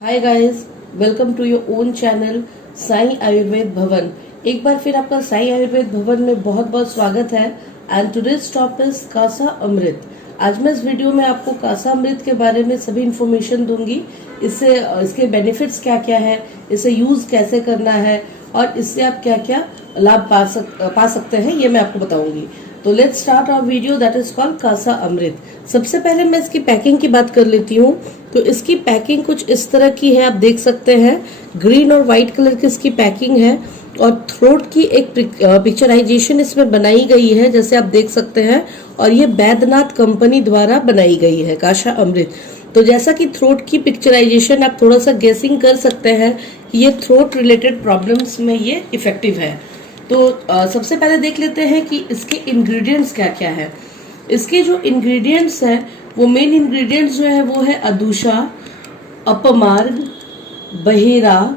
Hi guys, welcome to your own channel Sai Ayurveda Bhavan. एक बार फिर आपका साई आयुर्वेद भवन में बहुत बहुत स्वागत है। एंड टुडेज टॉपिक इज कासा अमृत। आज मैं इस वीडियो में आपको कासा अमृत के बारे में सभी इन्फॉर्मेशन दूंगी। इससे इसके बेनिफिट्स क्या क्या है, इसे यूज कैसे करना है और इससे आप क्या क्या लाभ पा सकते हैं, ये मैं आपको बताऊंगी। तो let's start our video that is called कासा अमृत। सबसे पहले मैं इसकी पैकिंग की बात कर लेती हूँ। तो इसकी पैकिंग कुछ इस तरह की है, आप देख सकते हैं। ग्रीन और व्हाइट कलर की इसकी पैकिंग है और थ्रोट की एक पिक्चराइजेशन इसमें बनाई गई है, जैसे आप देख सकते हैं। और ये बैद्यनाथ कंपनी द्वारा बनाई गई है कासा अमृत। तो जैसा कि थ्रोट की पिक्चराइजेशन, आप थोड़ा सा गेसिंग कर सकते हैं कि ये थ्रोट रिलेटेड प्रॉब्लम्स में ये इफेक्टिव है। तो सबसे पहले देख लेते हैं कि इसके इंग्रेडिएंट्स क्या क्या है। इसके जो इंग्रेडिएंट्स हैं, वो मेन इंग्रेडिएंट्स जो है वो है अदूषा, अपमार्ग, बहेरा,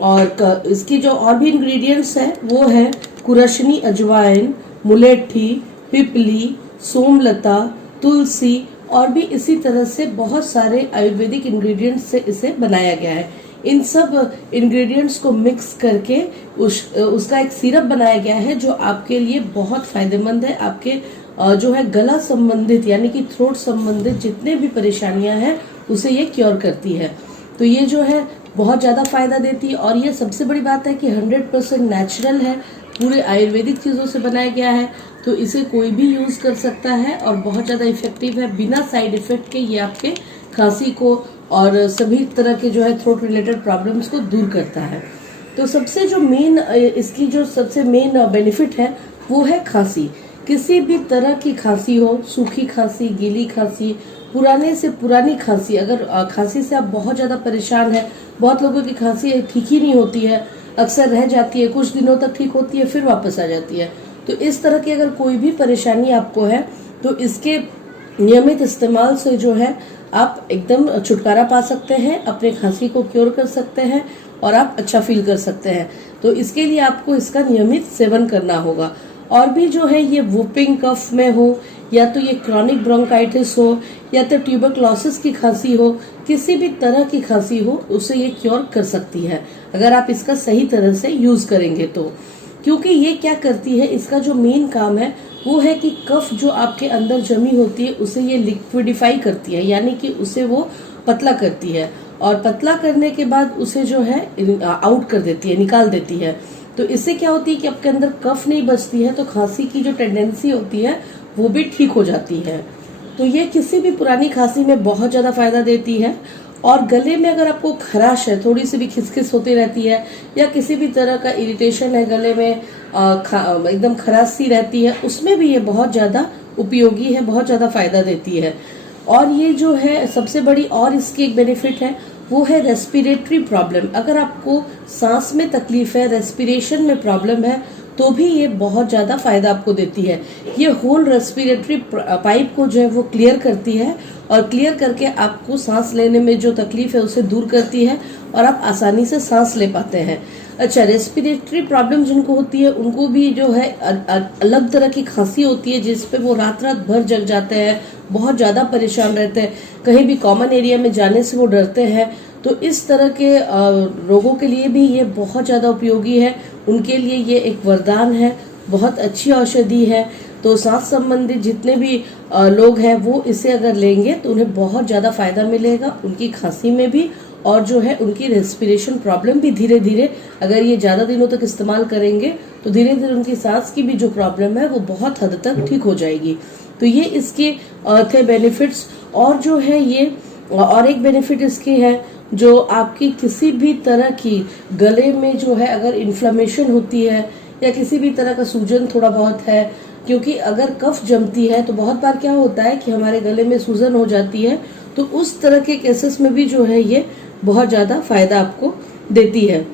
और इसकी जो और भी इंग्रेडिएंट्स है वो है कुरशनी अजवाइन, मुलेठी, पिपली, सोमलता, तुलसी और भी इसी तरह से बहुत सारे आयुर्वेदिक इंग्रेडिएंट्स से इसे बनाया गया है। इन सब इंग्रेडिएंट्स को मिक्स करके उसका एक सिरप बनाया गया है, जो आपके लिए बहुत फायदेमंद है। आपके जो है गला संबंधित यानी कि थ्रोट संबंधित जितने भी परेशानियां हैं उसे ये क्योर करती है। तो ये जो है बहुत ज़्यादा फायदा देती है। और ये सबसे बड़ी बात है कि 100% नेचुरल है, पूरे आयुर्वेदिक चीज़ों से बनाया गया है। तो इसे कोई भी यूज़ कर सकता है और बहुत ज़्यादा इफेक्टिव है। बिना साइड इफेक्ट के ये आपके खांसी को और सभी तरह के जो है थ्रोट रिलेटेड प्रॉब्लम्स को दूर करता है। तो सबसे जो मेन इसकी जो सबसे मेन बेनिफिट है वो है खांसी। किसी भी तरह की खांसी हो, सूखी खांसी, गीली खांसी, पुराने से पुरानी खांसी, अगर खांसी से आप बहुत ज़्यादा परेशान हैं, बहुत लोगों की खांसी ठीक ही नहीं होती है, अक्सर रह जाती है, कुछ दिनों तक ठीक होती है फिर वापस आ जाती है। तो इस तरह की अगर कोई भी परेशानी आपको है तो इसके नियमित इस्तेमाल से जो है आप एकदम छुटकारा पा सकते हैं, अपने खांसी को क्योर कर सकते हैं और आप अच्छा फील कर सकते हैं। तो इसके लिए आपको इसका नियमित सेवन करना होगा। और भी जो है ये वूपिंग कफ में हो, या तो ये क्रॉनिक ब्रोंकाइटिस हो, या तो ट्यूबरक्लोसिस की खांसी हो, किसी भी तरह की खांसी हो, उसे ये क्योर कर सकती है अगर आप इसका सही तरह से यूज करेंगे तो। क्योंकि ये क्या करती है, इसका जो मेन काम है वो है कि कफ जो आपके अंदर जमी होती है उसे ये लिक्विडिफाई करती है, यानी कि उसे वो पतला करती है। और पतला करने के बाद उसे जो है आउट कर देती है, निकाल देती है। तो इससे क्या होती है कि आपके अंदर कफ नहीं बचती है, तो खांसी की जो टेंडेंसी होती है वो भी ठीक हो जाती है। तो ये किसी भी पुरानी खांसी में बहुत ज्यादा फायदा देती है। और गले में अगर आपको खराश है, थोड़ी सी भी खिसखिस होती रहती है, या किसी भी तरह का इरिटेशन है गले में, एकदम खराश सी रहती है, उसमें भी ये बहुत ज्यादा उपयोगी है, बहुत ज्यादा फायदा देती है। और ये जो है सबसे बड़ी और इसकी एक बेनिफिट है वो है रेस्पिरेटरी प्रॉब्लम। अगर आपको सांस में तकलीफ है, रेस्पिरेशन में प्रॉब्लम है, तो भी ये बहुत ज्यादा फायदा आपको देती है। ये होल रेस्पिरेटरी पाइप को जो है वो क्लियर करती है, और क्लियर करके आपको सांस लेने में जो तकलीफ है उसे दूर करती है और आप आसानी से सांस ले पाते हैं। अच्छा, रेस्पिरेटरी प्रॉब्लम जिनको होती है उनको भी जो है अलग तरह की खांसी होती है, जिसपे वो रात रात भर जग जाते हैं, बहुत ज्यादा परेशान रहते हैं, कहीं भी कॉमन एरिया में जाने से वो डरते हैं। तो इस तरह के रोगों के लिए भी ये बहुत ज्यादा उपयोगी है। उनके लिए ये एक वरदान है, बहुत अच्छी औषधि है। तो सांस संबंधित जितने भी लोग हैं वो इसे अगर लेंगे तो उन्हें बहुत ज्यादा फायदा मिलेगा, उनकी खांसी में भी, और जो है उनकी रेस्पिरेशन प्रॉब्लम भी धीरे धीरे, अगर ये ज्यादा दिनों तक इस्तेमाल करेंगे तो धीरे धीरे उनकी सांस की भी जो प्रॉब्लम है वो बहुत हद तक ठीक हो जाएगी। तो ये इसके थे बेनिफिट्स। और जो है ये और एक बेनिफिट इसकी है, जो आपकी किसी भी तरह की गले में जो है अगर इन्फ्लेमेशन होती है, या किसी भी तरह का सूजन थोड़ा बहुत है, क्योंकि अगर कफ जमती है तो बहुत बार क्या होता है कि हमारे गले में सूजन हो जाती है, तो उस तरह के केसेस में भी जो है ये बहुत ज्यादा फायदा आपको देती है।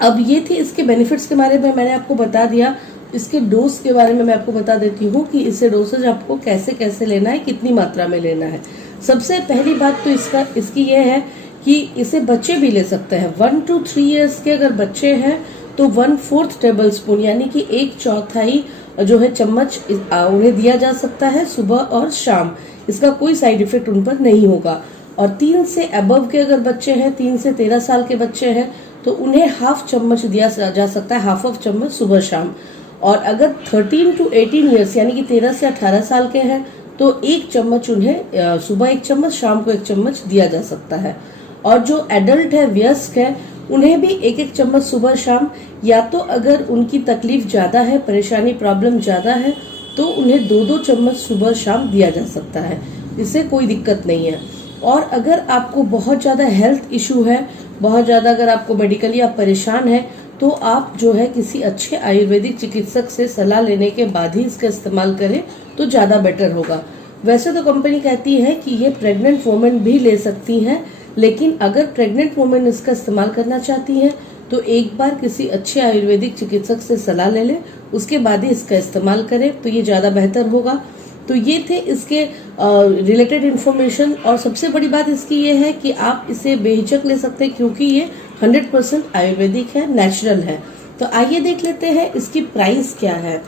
अब ये थी इसके बेनिफिट्स के बारे में, मैंने आपको बता दिया। इसके डोज के बारे में मैं आपको बता देती हूँ कि इसे डोसेज आपको कैसे कैसे लेना है, कितनी मात्रा में लेना है। सबसे पहली बात तो इसकी ये है कि इसे बच्चे भी ले सकते हैं। 1 to 3 ईयर्स के अगर बच्चे हैं तो 1/4 टेबल स्पून यानी कि 1/4 जो है चम्मच उन्हें दिया जा सकता है सुबह और शाम। इसका कोई साइड इफेक्ट उन पर नहीं होगा। और 3 से अबव के अगर बच्चे हैं, 3 से 13 साल के बच्चे हैं, तो उन्हें हाफ चम्मच दिया जा सकता है, हाफ ऑफ चम्मच सुबह शाम। और अगर 13 to 18 ईयर्स यानी कि 13 से 18 साल के हैं तो 1 चम्मच उन्हें सुबह 1 चम्मच, शाम को 1 चम्मच दिया जा सकता है। और जो एडल्ट है, वयस्क है, उन्हें भी 1-1 चम्मच सुबह शाम, या तो अगर उनकी तकलीफ ज्यादा है, परेशानी प्रॉब्लम ज्यादा है, तो उन्हें 2-2 चम्मच सुबह शाम दिया जा सकता है। इससे कोई दिक्कत नहीं है। और अगर आपको बहुत ज्यादा हेल्थ इशू है, बहुत ज्यादा अगर आपको मेडिकली आप परेशान है, तो आप जो है किसी अच्छे आयुर्वेदिक चिकित्सक से सलाह लेने के बाद ही इसका इस्तेमाल करें तो ज्यादा बेटर होगा। वैसे तो कंपनी कहती है कि ये प्रेग्नेंट वुमेन भी ले सकती हैं, लेकिन अगर प्रेग्नेंट वुमेन इसका इस्तेमाल करना चाहती हैं तो एक बार किसी अच्छे आयुर्वेदिक चिकित्सक से सलाह ले लें, उसके बाद ही इसका इस्तेमाल करें तो ये ज्यादा बेहतर होगा। तो ये थे इसके रिलेटेड इन्फॉर्मेशन। और सबसे बड़ी बात इसकी ये है कि आप इसे बेहिचक ले सकते हैं क्योंकि ये 100% आयुर्वेदिक है, नेचुरल है। तो आइए देख लेते हैं इसकी प्राइस क्या है।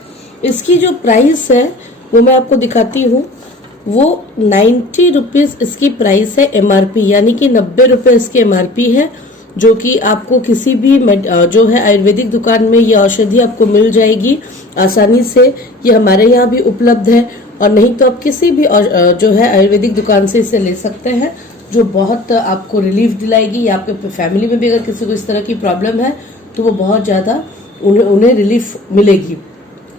इसकी जो प्राइस है वो मैं आपको दिखाती हूँ। वो 90 रुपीज इसकी प्राइस है MRP, यानी कि 90 रुपए इसकी MRP है, जो कि आपको किसी भी जो है आयुर्वेदिक दुकान में ये औषधि आपको मिल जाएगी आसानी से। ये हमारे यहाँ भी उपलब्ध है, और नहीं तो आप किसी भी जो है आयुर्वेदिक दुकान से इसे ले सकते हैं, जो बहुत आपको रिलीफ दिलाएगी। या आपके फैमिली में भी अगर किसी को इस तरह की प्रॉब्लम है तो वो बहुत ज्यादा उन्हें रिलीफ मिलेगी।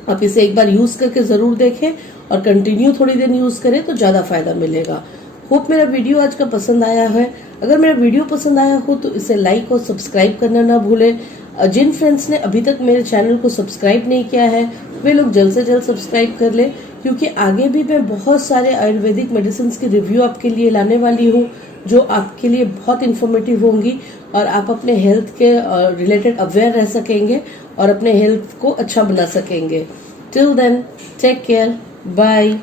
आप इसे एक बार यूज करके जरूर देखें और कंटिन्यू थोड़ी देर यूज करें तो ज्यादा फायदा मिलेगा। होप मेरा वीडियो आज का पसंद आया है। अगर मेरा वीडियो पसंद आया हो तो इसे लाइक और सब्सक्राइब करना ना भूलें। जिन फ्रेंड्स ने अभी तक मेरे चैनल को सब्सक्राइब नहीं किया है वे लोग जल्द से जल्द सब्सक्राइब कर ले, क्योंकि आगे भी मैं बहुत सारे आयुर्वेदिक मेडिसिन की रिव्यू आपके लिए लाने वाली हूँ जो आपके लिए बहुत इन्फॉर्मेटिव होंगी, और आप अपने हेल्थ के रिलेटेड अवेयर रह सकेंगे और अपने हेल्थ को अच्छा बना सकेंगे। Till then take care, bye.